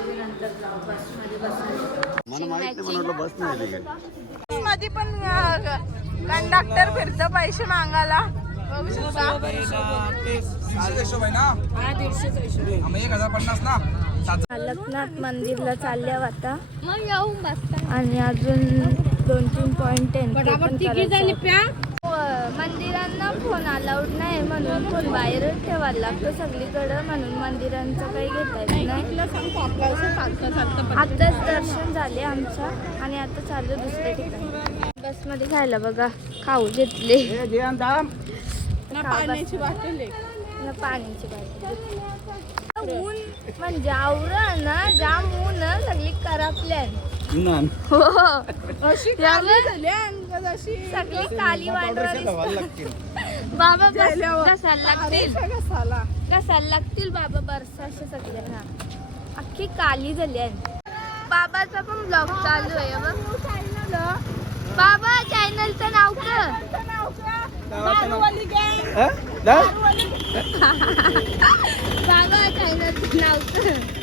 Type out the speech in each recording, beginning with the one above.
वाजे नंतर बसमध्ये बसायला मध्ये पण कंडक्टर फिरतं पैसे मागायला. लग्नात मंदिरला चालल्या आता आणि अजून 2-3 पॉइंट मंदिरांना फोन अलाउड नाही म्हणून फोन बाहेरच ठेवायला लागतो सगळीकडं, म्हणून मंदिरांचं काही घेता येत नाही. आताच दर्शन झाले आमच्या आणि आता चाललो दुसऱ्या ठिकाणी. बसमध्ये खायला बघा खाऊ घेतले, पाण्याची बाटली. ऊन म्हणजे आवरण ना जाम ऊन सगळी करापल्यान सगळी काली बाबा कसाला लागतील बाबा बरसा असे सगळे ना अख्खी काली झाली. बाबाचा पण ब्लॉग चालू आहे बाबा चॅनलचं नाव बाबा चॅनलचं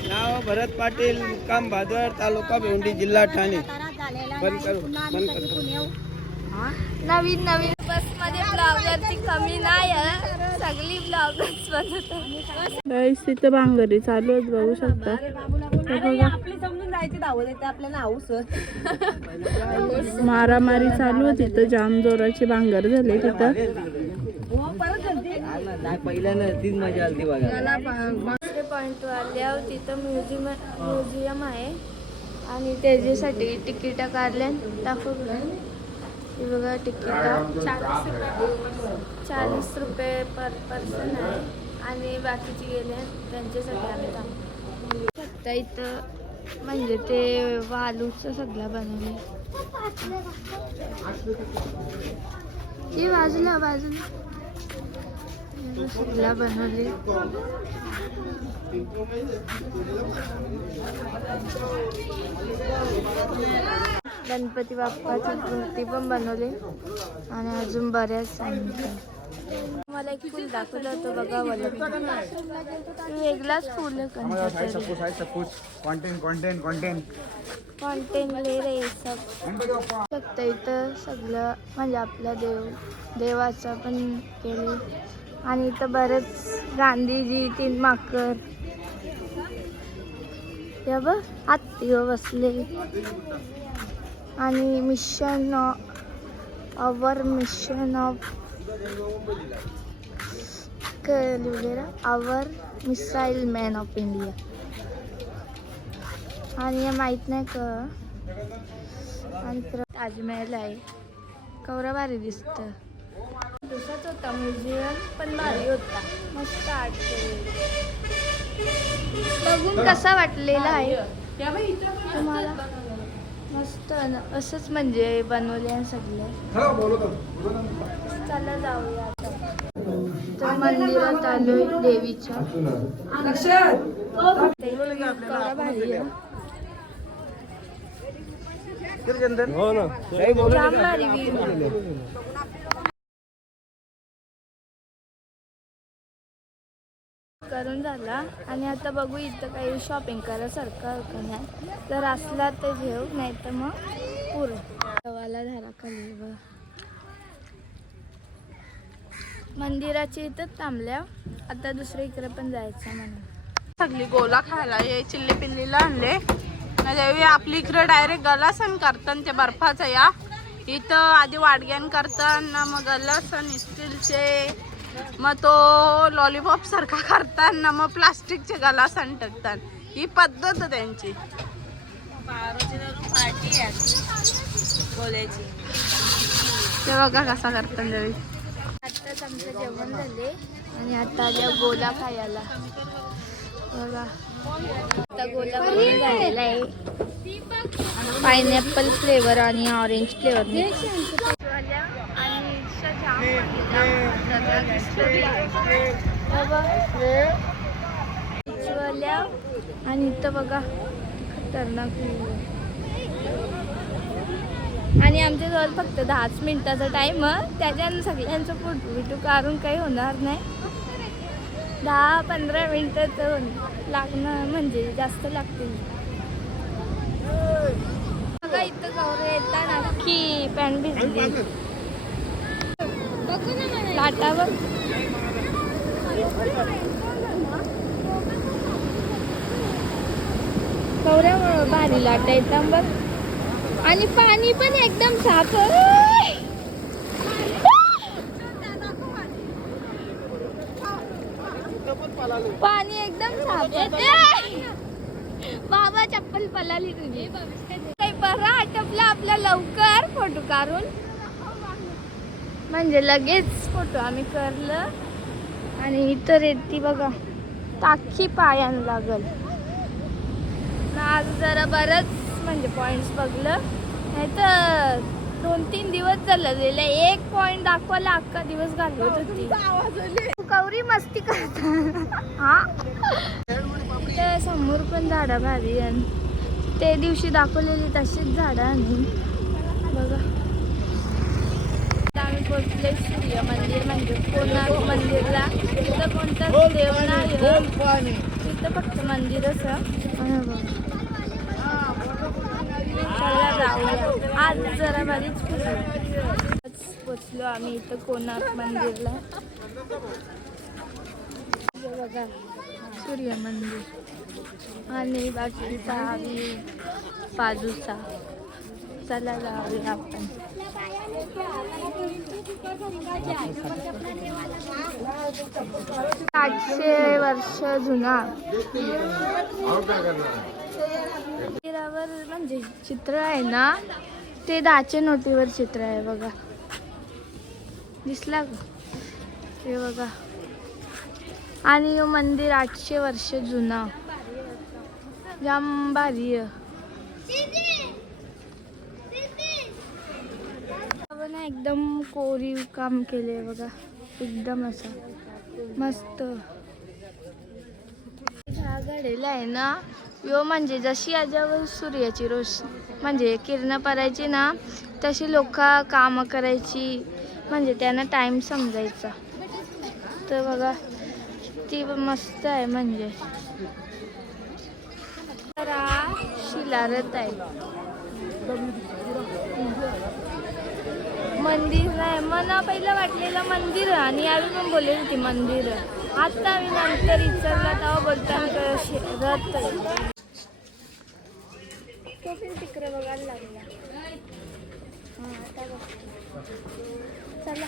नाव भरत पाटील, मुक्काम भादर, तालुका भेवंडी, जिल्हा ठाणे. नवीन बसमध्ये ब्लॉगरची कमी नाही, सगळी ब्लॉगर्स बनवतात. तिथं भांगरी चालू आहेत बघू शकता. मारामारी चालू आहे तिथं, जाम जोराची भांगर झाले तिथं. दुसरे पॉइंट आल्यावर तिथं म्युझियम आहे आणि त्याच्यासाठी तिकीट काढल्या दाखवलं. हे बघा तिकीट 40 रुपये पर पर्सन आहे आणि बाकीचे गेले त्यांच्यासाठी आम्ही थांबलो. फक्त इथं म्हणजे ते वालूचं सगळं बनवले. हे बाजूला सगळं बनवले. गणपती बाप्पाची मूर्ती पण बनवली आणि अजून बऱ्याच मला एक फुल दाखवलं होतं बघा, वेगळाच फुल आहे कॉन्टेंट ले रे सब फक्त इथं सगळं म्हणजे आपल्या देवाचं पण केले. आणि इथं बरेच गांधीजी, 3 माकड हे बघ हत्तीवर बसले. आणि mission of our missile man of India. आणि हे माहीत नाही का. आणि ताजमहल आहे, केवढा भारी दिसतं. दुसराच होता म्युझियम पण भारी होता, मस्त आर्ट बघून कसा वाटलेला आहे तुम्हाला. मस्त असंच म्हणजे बनवले सगळे. चला जाऊया आता. तर मंदिरात आलोय देवीच्या. भारी आहे, जाम भारी व्ह्यू. करून झाला आणि आता बघू इथं काही शॉपिंग करायसारखं का नाही. जर असला तर घेऊ, नाही तर मग पुरं गावाला धारा खाली बघ. मंदिराची इथं थांबल्या, आता दुसऱ्या इकडे पण जायचं म्हणून. सगळी गोला खायला ये चिल्ली पिल्लीला आणले. आपली इकडे डायरेक्ट गलासन करतात ते बर्फाचं. या इथं आधी वाडग्यान करतात, मग गलासन स्टीलचे, मग तो लॉलीपॉप सारखा करतात ना, मग प्लास्टिकचे गलासन टाकतात. ही पद्धत त्यांची. पार्टी गोल्याची ते बघा कसा करतात देवी. आत्ताच आमचं जेवण झाले आणि आता आल्या गोला खायला बघा. आता गोला बनवून झालेला आहे, पायनॅपल फ्लेवर आणि ऑरेंज फ्लेवर. आणि इथं बघा खतरनाक. आणि आमच्याजवळ फक्त 10 मिनिटाचा टाइम, त्याच्यानं सगळ्यांचं फोटो बिटो काढून काही होणार नाही. 10-15 मिनिटं लागणं म्हणजे जास्त लागतील. बघा इथं गौरे येताना नक्की पॅन्ट भिजली. लाटावर गौऱ्यामुळं भारी लाटा येतात बघ. आणि पाणी पण एकदम साफ. पाणी एकदम साफ आहे. बाबा चप्पल पलाली तुझी. बरं आटपलं आपला लवकर फोटो काढून, म्हणजे लगेच फोटो आम्ही करलं. आणि इतर रेती बघा टाकी पायान लागल. आज जरा बरंच म्हणजे पॉइंट्स बघलं, नाही तर 2-3 दिवस झालं गेले. एक पॉइंट दाखवायला अख्खा दिवस घालवत होती. कौरी मस्ती करता. हा ते समोर पण झाडं भारी आणि ते दिवशी दाखवलेली तशीच झाडं. आणि बघा आम्ही पोचले सूर्य मंदिर म्हणजे कोणार्क मंदिरला. तिथं कोणताच देव नाही, तिथं फक्त मंदिरच. चला जाऊया. आज जरा बरीच पोचलो आम्ही इथं कोणार्क मंदिरला. बघा सूर्य मंदिर आणि बाकीचा आम्ही बाजूचा. चला जाऊया आपण. 800 वर्ष जुना मंदिरावर म्हणजे चित्र आहे ना, ते 10च्या नोटीवर चित्र आहे बघा. दिसला का? हे बघा. आणि हे मंदिर 800 वर्ष जुना. जाम भारी आहे. एकदम कोरीव काम केले बघा, एकदम असं मस्त. ह्या घडीला आहे ना, यो म्हणजे जशी याच्यावर सूर्याची रोशनी म्हणजे किरण पडायची ना, तशी लोक कामं करायची, म्हणजे त्यांना टाइम समजायचा. तर बघा ती मस्त आहे. म्हणजे शिलारत आहे. मंदिर नाही मला पहिलं वाटलेलं मंदिर, आणि आम्ही पण बोलले होती मंदिर. आता आम्ही नंतर विचारला तेव्हा बोलताना रथ. तो पण तिकडे बघायला लागला. आता चला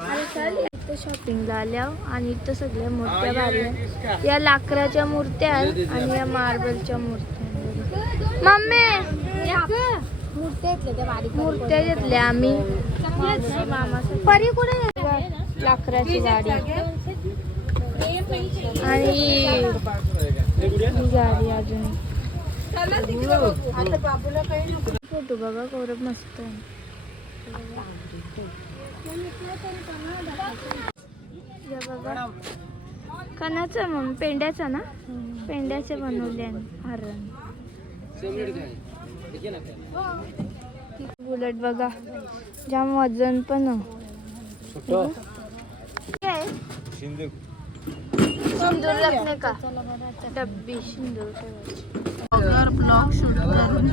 अरे चल. इथं शॉपिंगला आल्या आणि इथं सगळ्या मूर्त्या भारी. या लाकडाच्या मूर्त्या आणि या मार्बलच्या मूर्त्या. मम्मी मूर्त्या घेतल्या आम्ही. मामा परी कुठे घेतल्या? लाकडाची गाडी आणि गाडी अजून. फोटो बघा कौरव मस्त आहे. बघा कणाचं मग पेंड्याचा ना, पेंड्याचे बनवले हरण. बुलेट बघा जाम वजन पण. सिंदूर लागणे का डब्बी सिंदूर ब्लॉग शूट करून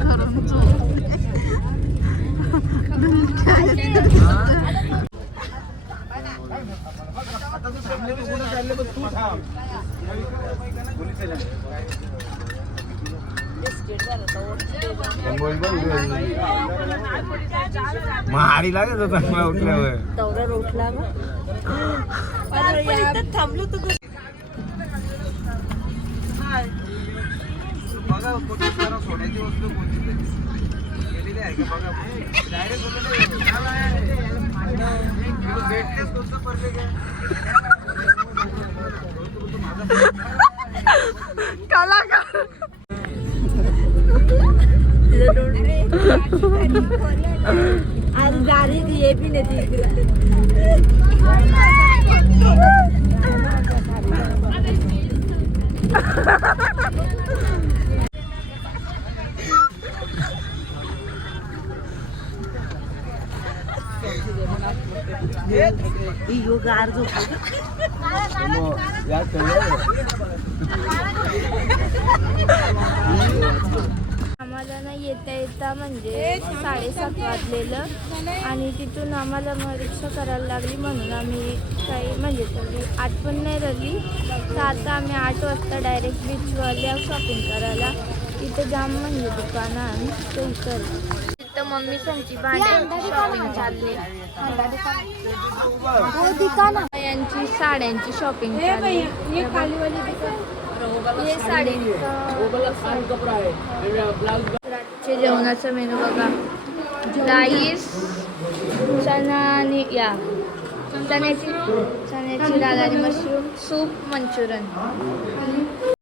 मारी लागत होता उठल्यावर. दौरा उठला थांबलो तू. बघा सोन्याची वस्तू कोणती केलेली आहे का बघा. कलाकार आज गाडी ये भी नहीं. यो गार झोपलो आम्हाला ना येता येता म्हणजे 7:30 वाजलेलं आणि तिथून आम्हाला मग रिक्षा करायला लागली म्हणून आम्ही काही म्हणजे तरी आठवण नाही राहिली. तर आता आम्ही 8 वाजता डायरेक्ट बीचवाल्या शॉपिंग करायला. इथं जाम म्हणजे दुकानं आहे तर इथं मम्मी त्यांची भांड्यांची शॉपिंग चालली. यांची साड्यांची शॉपिंग चालली. हे साडी रातचे जेवणाचा मेनू बघा. राईस, चणा आणि चण्याची डाळ आणि मशरूम सूप, मंचुरियन.